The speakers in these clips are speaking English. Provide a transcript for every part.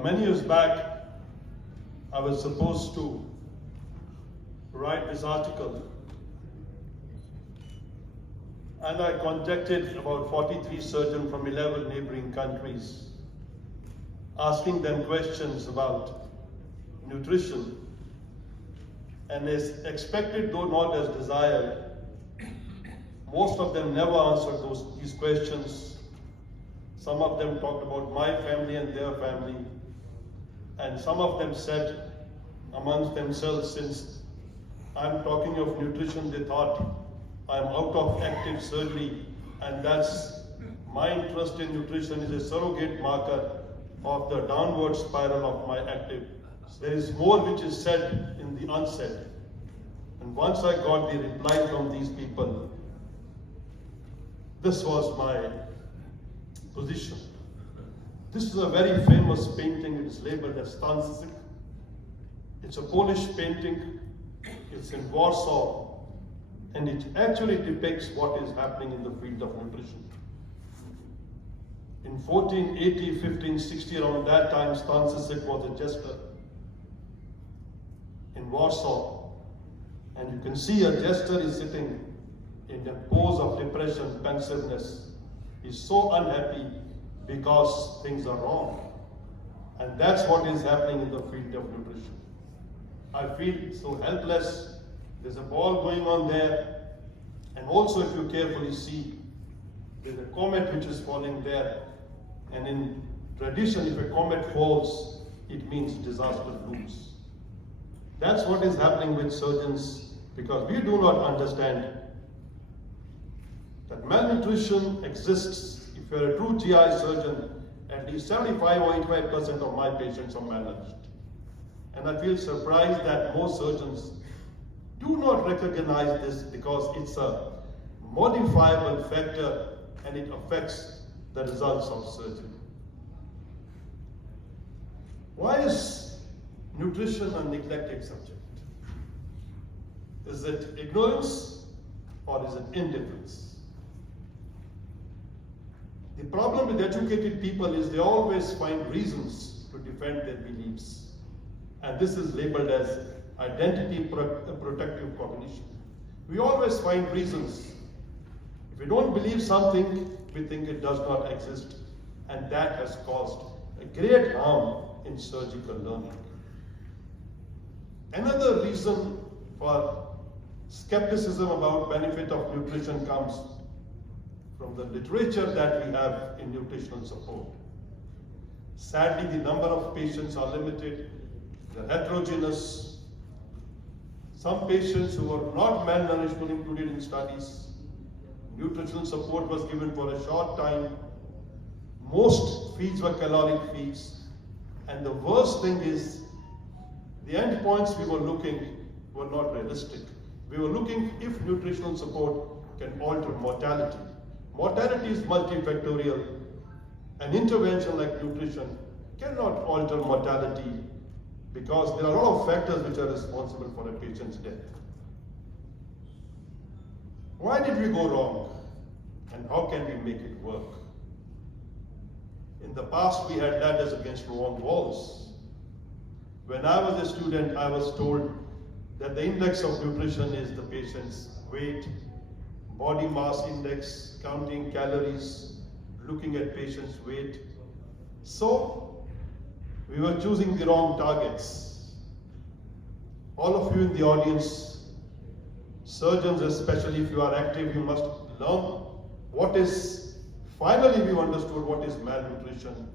Many years back, I was supposed to write this article, and I contacted about 43 surgeons from 11 neighboring countries, asking them questions about nutrition. And as expected, though not as desired, most of them never answered these questions. Some of them talked about my family and their family. And some of them said amongst themselves, since I'm talking of nutrition, they thought I'm out of active surgery, and that's my interest in nutrition is a surrogate marker of the downward spiral of my active. There is more which is said in the unsaid. And once I got the reply from these people, this was my position. This is a very famous painting. It is labeled as Staniszyk. It's a Polish painting. It's in Warsaw. And it actually depicts what is happening in the field of nutrition. In 1480, 1560, around that time, Staniszyk was a jester in Warsaw. And you can see a jester is sitting in a pose of depression, pensiveness. He's so unhappy because things are wrong. And that's what is happening in the field of nutrition. I feel so helpless. There's a ball going on there. And also, if you carefully see, there's a comet which is falling there. And in tradition, if a comet falls, it means disaster looms. That's what is happening with surgeons, because we do not understand that malnutrition exists. If you're a true GI surgeon, at least 75 or 85% of my patients are malnourished. And I feel surprised that most surgeons do not recognize this, because it's a modifiable factor and it affects the results of surgery. Why is nutrition a neglected subject? Is it ignorance or is it indifference? The problem with educated people is they always find reasons to defend their beliefs. And this is labeled as identity protective cognition. We always find reasons. If we don't believe something, we think it does not exist. And that has caused a great harm in surgical learning. Another reason for skepticism about benefit of nutrition comes from the literature that we have in nutritional support. Sadly, the number of patients are limited, they're heterogeneous. Some patients who were not malnourished were included in studies. Nutritional support was given for a short time. Most feeds were caloric feeds. And the worst thing is, the endpoints we were looking were not realistic. We were looking if nutritional support can alter mortality. Mortality is multifactorial. An intervention like nutrition cannot alter mortality because there are a lot of factors which are responsible for a patient's death. Why did we go wrong? And how can we make it work? In the past, we had ladders against wrong walls. When I was a student, I was told that the index of nutrition is the patient's weight, body mass index, counting calories, looking at patient's weight. So, we were choosing the wrong targets. All of you in the audience, surgeons especially, if you are active, you must learn what is, finally we understood what is malnutrition.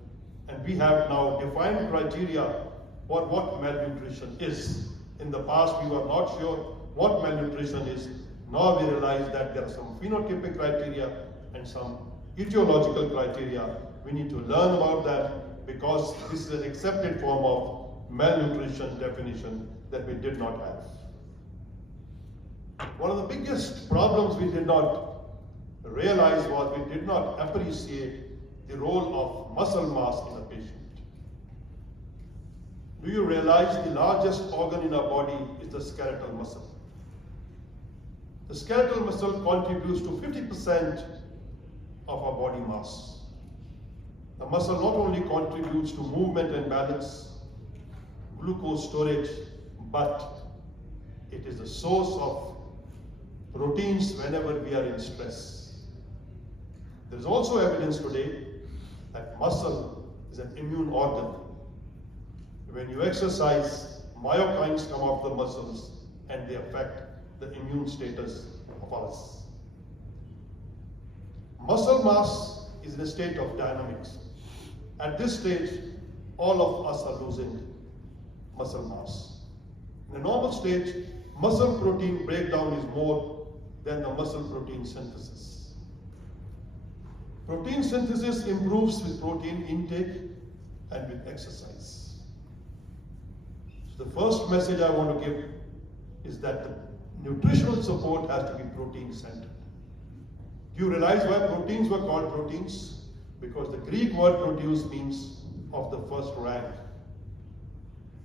And we have now defined criteria for what malnutrition is. In the past, we were not sure what malnutrition is. Now we realize that there are some phenotypic criteria and some etiological criteria. We need to learn about that because this is an accepted form of malnutrition definition that we did not have. One of the biggest problems we did not realize was we did not appreciate the role of muscle mass in a patient. Do you realize the largest organ in our body is the skeletal muscle? The skeletal muscle contributes to 50% of our body mass. The muscle not only contributes to movement and balance, glucose storage, but it is the source of proteins whenever we are in stress. There is also evidence today that muscle is an immune organ. When you exercise, myokines come off the muscles and they affect the immune status of us. Muscle mass is in a state of dynamics. At this stage, all of us are losing muscle mass. In a normal stage, muscle protein breakdown is more than the muscle protein synthesis. Protein synthesis improves with protein intake and with exercise. So the first message I want to give is that the nutritional support has to be protein-centered. Do you realize why proteins were called proteins? Because the Greek word produce means of the first rank.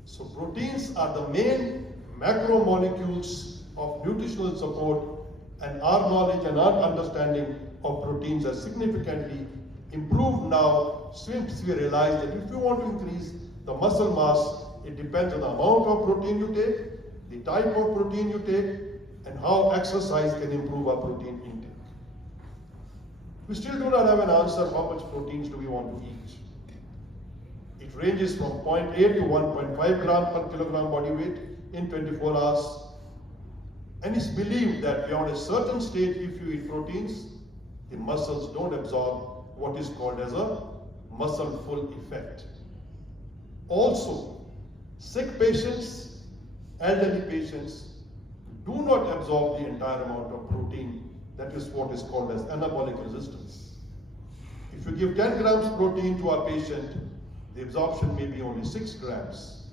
So proteins are the main macromolecules of nutritional support, and our knowledge and our understanding of proteins has significantly improved now since we realize that if you want to increase the muscle mass, it depends on the amount of protein you take, the type of protein you take, and how exercise can improve our protein intake. We still do not have an answer how much proteins do we want to eat. It ranges from 0.8 to 1.5 gram per kilogram body weight in 24 hours. And it's believed that beyond a certain stage, if you eat proteins, the muscles don't absorb what is called as a muscle full effect. Also, sick patients, elderly patients do not absorb the entire amount of protein. That is what is called as anabolic resistance. If you give 10 grams protein to our patient, the absorption may be only 6 grams.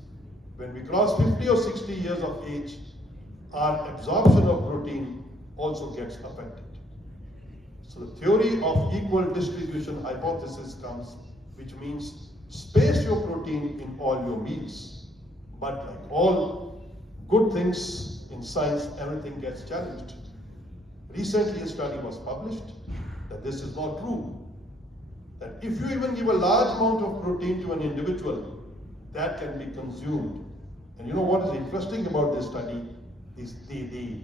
When we cross 50 or 60 years of age, our absorption of protein also gets affected. So the theory of equal distribution hypothesis comes, which means space your protein in all your meals. But like all good things in science, everything gets challenged. Recently, a study was published that this is not true. That if you even give a large amount of protein to an individual, that can be consumed. And you know what is interesting about this study is the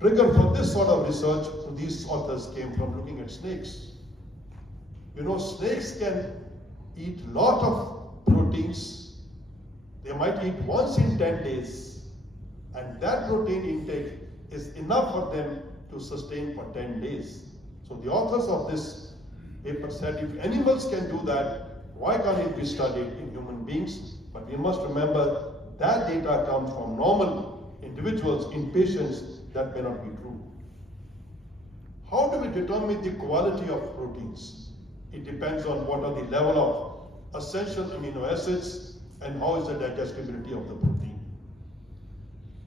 trigger for this sort of research to these authors came from looking at snakes. You know, snakes can eat a lot of proteins. They might eat once in 10 days, and that protein intake is enough for them to sustain for 10 days. So the authors of this paper said, if animals can do that, why can't it be studied in human beings? But we must remember that data comes from normal individuals in patients. That may not be true. How do we determine the quality of proteins? It depends on what are the level of essential amino acids and how is the digestibility of the protein.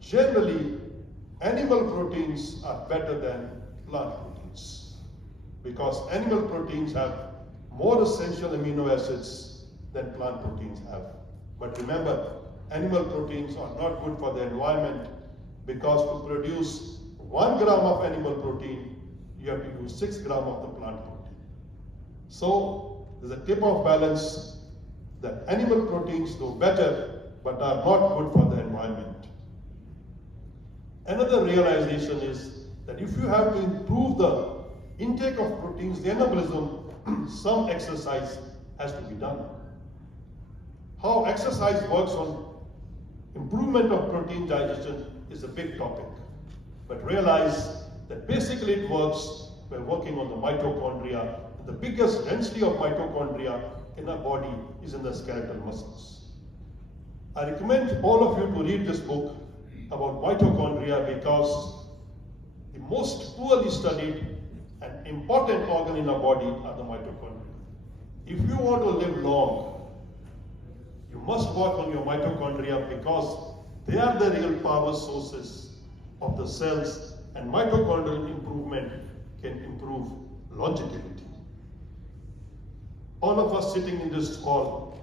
Generally, animal proteins are better than plant proteins because animal proteins have more essential amino acids than plant proteins have. But remember, animal proteins are not good for the environment because to produce 1 gram of animal protein, you have to use 6 gram of the plant protein. So there's a tip of balance that animal proteins do better but are not good for the environment. Another realization is that if you have to improve the intake of proteins, the anabolism, some exercise has to be done. How exercise works on improvement of protein digestion is a big topic. But realize that basically it works by working on the mitochondria. The biggest density of mitochondria in our body is in the skeletal muscles. I recommend all of you to read this book about mitochondria because the most poorly studied and important organ in our body are the mitochondria. If you want to live long, you must work on your mitochondria because they are the real power sources of the cells, and mitochondrial improvement can improve longevity. All of us sitting in this hall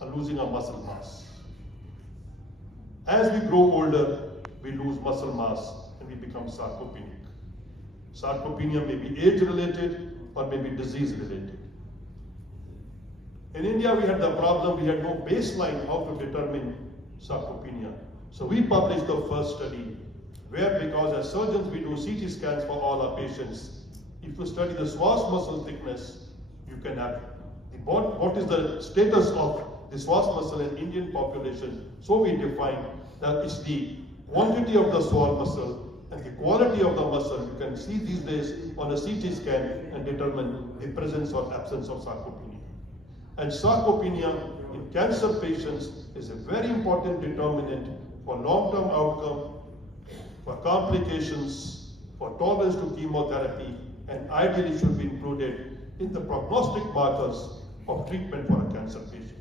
are losing our muscle mass. As we grow older, we lose muscle mass and we become sarcopenic. Sarcopenia may be age-related or may be disease-related. In India, we had the problem, we had no baseline how to determine sarcopenia. So we published the first study where, because as surgeons we do CT scans for all our patients, if you study the psoas muscle thickness, you can have what is the status of the psoas muscle in Indian population. So we define that it's the quantity of the psoas muscle and the quality of the muscle. You can see these days on a CT scan and determine the presence or absence of sarcopenia. And sarcopenia in cancer patients is a very important determinant for long-term outcome, for complications, for tolerance to chemotherapy, and ideally should be included in the prognostic markers of treatment for a cancer patient.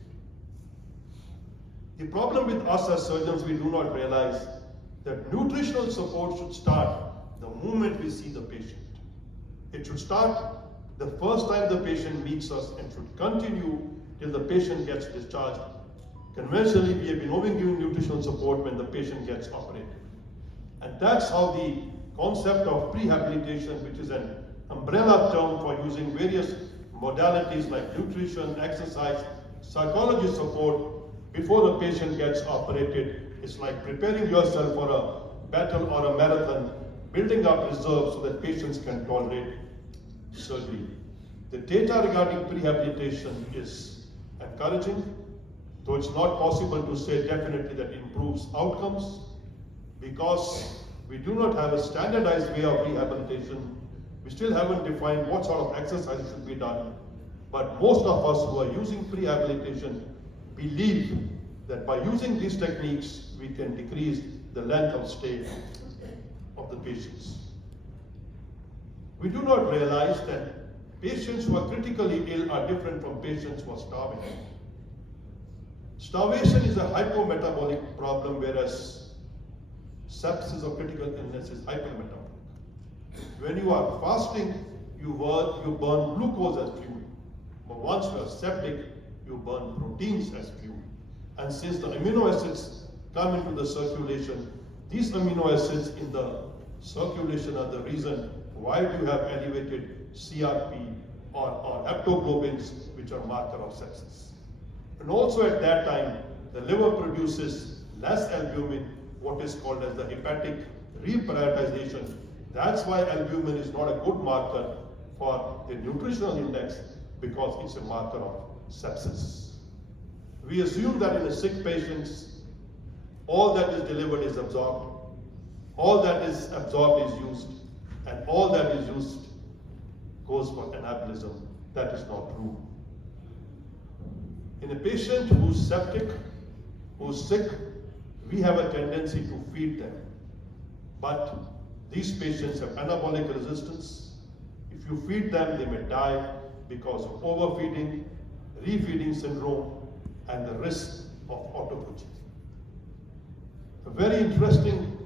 The problem with us as surgeons, we do not realize that nutritional support should start the moment we see the patient. It should start the first time the patient meets us and should continue till the patient gets discharged. Conventionally, we have been only giving nutritional support when the patient gets operated. And that's how the concept of prehabilitation, which is an umbrella term for using various modalities like nutrition, exercise, psychology support before the patient gets operated. It's like preparing yourself for a battle or a marathon, building up reserves so that patients can tolerate surgery. The data regarding prehabilitation is encouraging, though it's not possible to say definitely that it improves outcomes, because we do not have a standardized way of rehabilitation. We still haven't defined what sort of exercises should be done. But most of us who are using prehabilitation believe that by using these techniques, we can decrease the length of stay of the patients. We do not realize that patients who are critically ill are different from patients who are starving. Starvation is a hypometabolic problem, whereas sepsis or critical illness is hypermetabolic. When you are fasting, you burn glucose as fuel. But once you are septic, you burn proteins as fuel. And since the amino acids come into the circulation, these amino acids in the circulation are the reason why you have elevated CRP or haptoglobins, which are marker of sepsis. And also at that time, the liver produces less albumin, what is called as the hepatic reprioritization. That's why albumin is not a good marker for the nutritional index, because it's a marker of sepsis. We assume that in the sick patients, all that is delivered is absorbed, all that is absorbed is used, and all that is used goes for anabolism. That is not true. In a patient who's septic, who's sick, we have a tendency to feed them. But these patients have anabolic resistance. If you feed them, they may die because of overfeeding, refeeding syndrome, and the risk of autophagy. A very interesting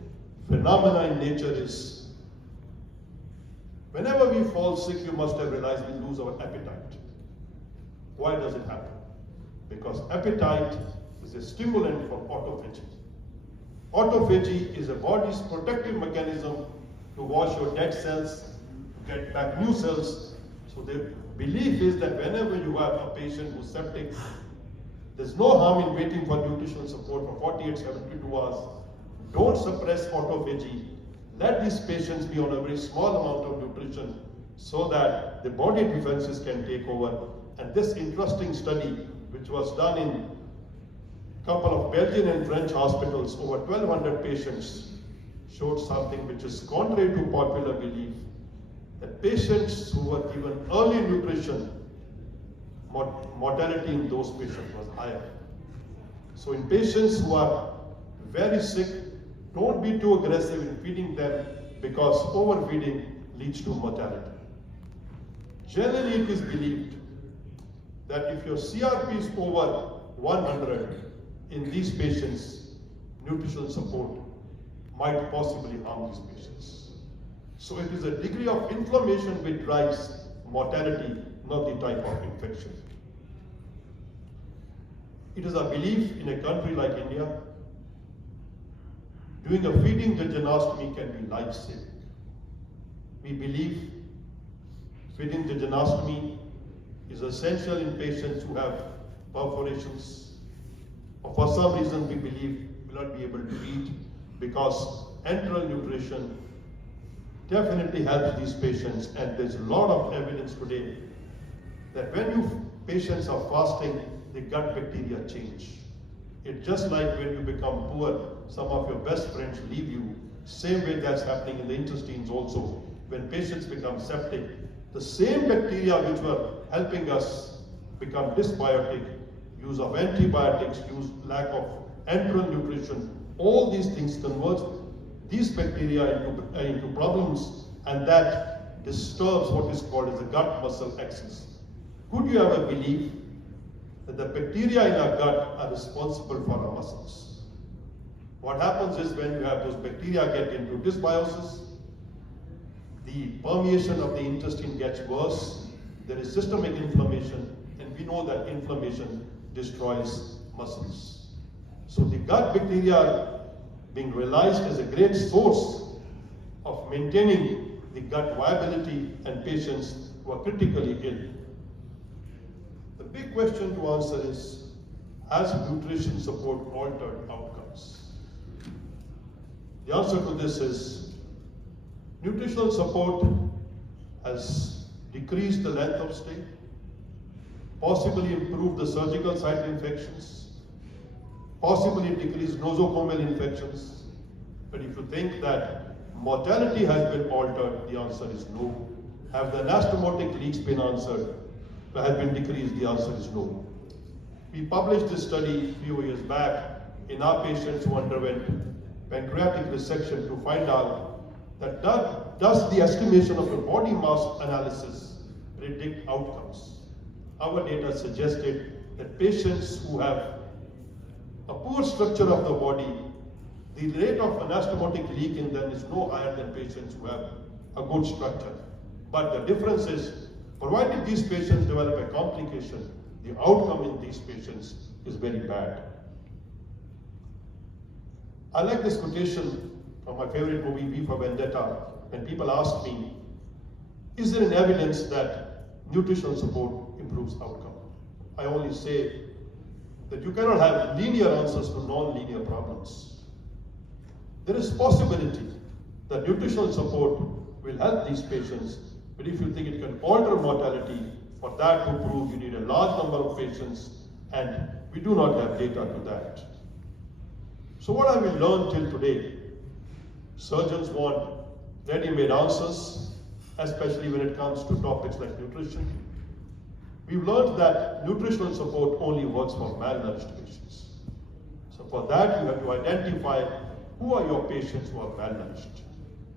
phenomenon in nature is, whenever we fall sick, you must have realized we lose our appetite. Why does it happen? Because appetite is a stimulant for autophagy. Autophagy is a body's protective mechanism to wash your dead cells, to get back new cells. So the belief is that whenever you have a patient who's septic, there's no harm in waiting for nutritional support for 48, 72 hours. Don't suppress autophagy. Let these patients be on a very small amount of nutrition so that the body defenses can take over. And this interesting study, which was done in a couple of Belgian and French hospitals, over 1,200 patients, showed something which is contrary to popular belief, that patients who were given early nutrition, mortality in those patients was higher. So in patients who are very sick, don't be too aggressive in feeding them, because overfeeding leads to mortality. Generally, it is believed that if your CRP is over 100, in these patients, nutritional support might possibly harm these patients. So it is a degree of inflammation which drives mortality, not the type of infection. It is a belief in a country like India, doing a feeding jejunostomy can be life-saving. We believe feeding jejunostomy is essential in patients who have perforations, or for some reason we believe will not be able to eat, because enteral nutrition definitely helps these patients, and there's a lot of evidence today that when patients are fasting, the gut bacteria change. It's just like when you become poor, some of your best friends leave you. Same way that's happening in the intestines also. When patients become septic, the same bacteria which were helping us become dysbiotic, use of antibiotics, lack of enteral nutrition, all these things convert these bacteria into problems, and that disturbs what is called as the gut muscle axis. Could you ever believe that the bacteria in our gut are responsible for our muscles? What happens is when you have those bacteria get into dysbiosis, the permeation of the intestine gets worse, there is systemic inflammation, and we know that inflammation destroys muscles. So the gut bacteria are being realized as a great source of maintaining the gut viability in patients who are critically ill. The big question to answer is, has nutrition support altered outcomes? The answer to this is, nutritional support has decreased the length of stay, possibly improved the surgical site infections, possibly decreased nosocomial infections. But if you think that mortality has been altered, the answer is no. Have the anastomotic leaks been decreased? The answer is no. We published this study a few years back in our patients who underwent pancreatic resection to find out that does the estimation of a body mass analysis predict outcomes. Our data suggested that patients who have a poor structure of the body, the rate of anastomotic leak in them is no higher than patients who have a good structure. But the difference is, provided these patients develop a complication, the outcome in these patients is very bad. I like this quotation from my favorite movie, V for Vendetta, when people ask me, is there an evidence that nutritional support improves outcome? I only say that you cannot have linear answers to non-linear problems. There is possibility that nutritional support will help these patients, but if you think it can alter mortality, for that to prove you need a large number of patients, and we do not have data to that. So what have we learned till today? Surgeons want ready-made answers, especially when it comes to topics like nutrition. We've learned that nutritional support only works for malnourished patients. So for that, you have to identify who are your patients who are malnourished.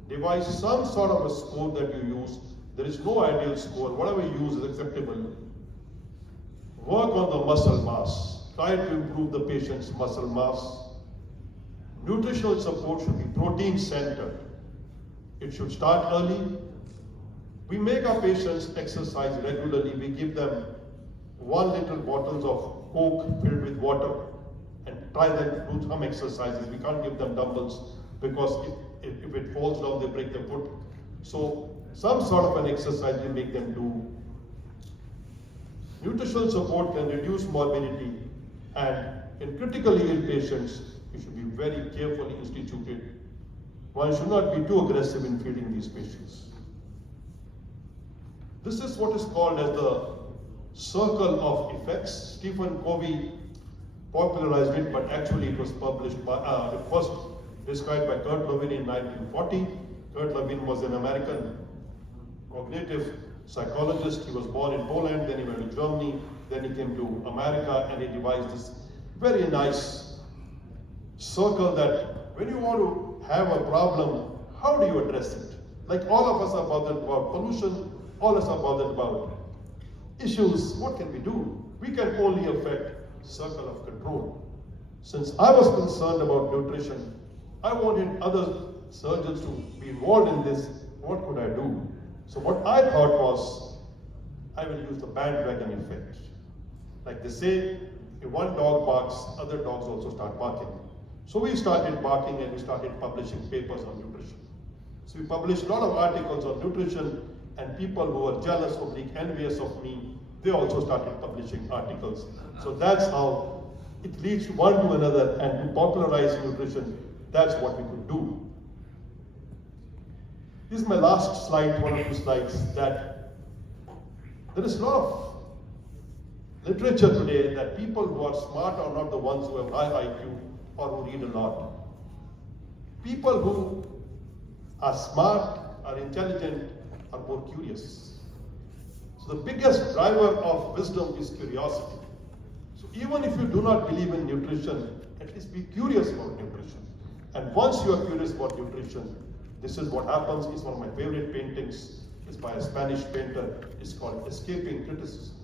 Devise some sort of a score that you use. There is no ideal score. Whatever you use is acceptable. Work on the muscle mass. Try to improve the patient's muscle mass. Nutritional support should be protein-centered. It should start early. We make our patients exercise regularly. We give them 1 liter bottles of Coke filled with water and try them to do some exercises. We can't give them dumbbells because if it falls down, they break their foot. So some sort of an exercise we make them do. Nutritional support can reduce morbidity, and in critically ill patients, it should be very carefully instituted. One should not be too aggressive in feeding these patients. This is what is called as the circle of effects. Stephen Covey popularized it, but actually it was published by, first described by Kurt Lewin in 1940. Kurt Lewin was an American cognitive psychologist. He was born in Poland, then he went to Germany, then he came to America, and he devised this very nice circle that when you want to have a problem, how do you address it? Like all of us are bothered about pollution, all of us are bothered about issues. What can we do? We can only affect circle of control. Since I was concerned about nutrition, I wanted other surgeons to be involved in this. What could I do? So what I thought was, I will use the bandwagon effect. Like they say, if one dog barks, other dogs also start barking. So we started barking and we started publishing papers on nutrition. So we published a lot of articles on nutrition, and people who were jealous or envious of me they also started publishing articles. So that's how it leads one to another, and to popularize nutrition, that's what we could do. This is my last slide, one or two slides, that there is a lot of literature today that people who are smart are not the ones who have high IQ or who read a lot. People who are smart, are intelligent, are more curious. So the biggest driver of wisdom is curiosity. So even if you do not believe in nutrition, at least be curious about nutrition. And once you are curious about nutrition, this is what happens. It's one of my favorite paintings. It's by a Spanish painter. It's called Escaping Criticism.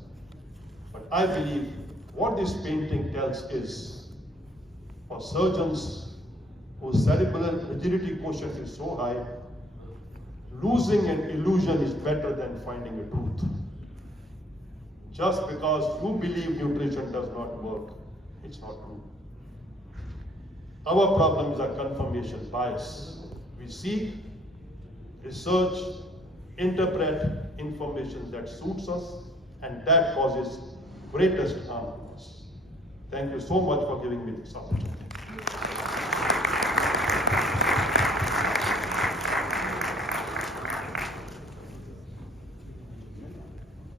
But I believe what this painting tells is, for surgeons whose cerebral rigidity quotient is so high, losing an illusion is better than finding a truth. Just because you believe nutrition does not work, it's not true. Our problem is our confirmation bias. We seek, research, interpret information that suits us, and that causes greatest harm to us. Thank you so much for giving me this opportunity.